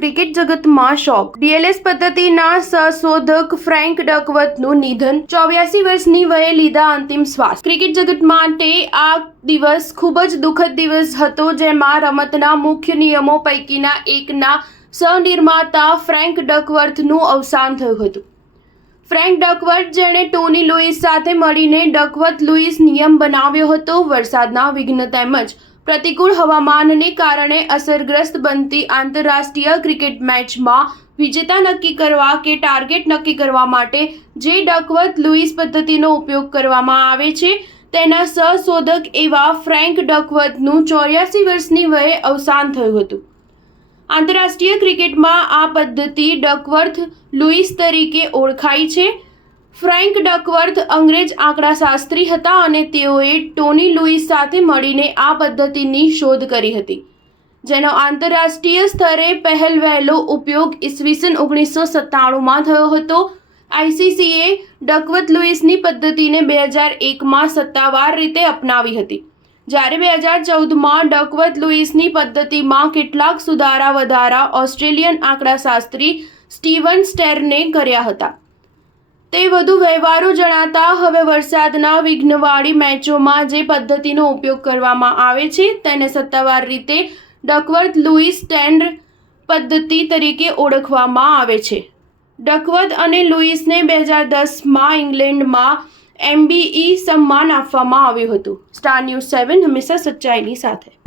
Cricket જગતમાં શોક. DLS પદ્ધતિના સંશોધક ફ્રેન્ક ડકવર્થનું નિધન. 84 વર્ષની વયે લીધા અંતિમ શ્વાસ. ક્રિકેટ જગત માટે આ દિવસ ખૂબ જ દુઃખદ દિવસ હતો, જેમાં રમતના મુખ્ય નિયમો પૈકીના એકના સહનિર્માતા ફ્રેન્ક ડકવર્થનું અવસાન થયું હતું. ફ્રેન્ક ડકવર્થ, જેણે ટોની લુઈસ સાથે મળીને ડકવર્થ-લુઈસ નિયમ બનાવ્યો હતો, વરસાદના વિઘ્ન તેમજ પ્રતિકૂળ હવામાનને કારણે અસરગ્રસ્ત બનતી આંતરરાષ્ટ્રીય ક્રિકેટ મેચમાં વિજેતા નક્કી કરવા કે ટાર્ગેટ નક્કી કરવા માટે જે ડકવર્થ-લુઈસ પદ્ધતિનો ઉપયોગ કરવામાં આવે છે, તેના સંશોધક એવા ફ્રેન્ક ડકવર્થનું 84 વર્ષની વયે અવસાન થયું હતું. આંતરરાષ્ટ્રીય ક્રિકેટમાં આ પદ્ધતિ ડકવર્થ-લુઈસ તરીકે ઓળખાય છે. ફ્રેન્ક ડકવર્થ અંગ્રેજ આંકડાશાસ્ત્રી હતા અને તેઓએ ટોની લુઈસ સાથે મળીને આ પદ્ધતિની શોધ કરી હતી, જેનો આંતરરાષ્ટ્રીય સ્તરે પહેલવહેલો ઉપયોગ ઈસવીસન 1997માં થયો હતો. આઈસીસીએ ડકવર્થ-લુઈસની પદ્ધતિને 2001માં સત્તાવાર રીતે અપનાવી હતી, જ્યારે 2014માં ડકવર્થ-લુઈસની પદ્ધતિમાં કેટલાક સુધારા વધારા ઓસ્ટ્રેલિયન આંકડાશાસ્ત્રી સ્ટીવન સ્ટેરને કર્યા હતા. તે વધુ વ્યવહારુ જણાતા હવે વરસાદના વિઘ્નવાળી મેચોમાં જે પદ્ધતિનો ઉપયોગ કરવામાં આવે છે, તેને સત્તાવાર રીતે ડકવર્થ-લુઈસ સ્ટેન્ડર્ડ પદ્ધતિ તરીકે ઓળખવામાં આવે છે. ડકવર્થ અને લુઈસને 2010માં ઇંગ્લેન્ડમાં એમ્બીઈ સન્માન આપવામાં આવ્યું હતું. સ્ટાર ન્યૂઝ 7 હંમેશા સચ્ચાઈની સાથે.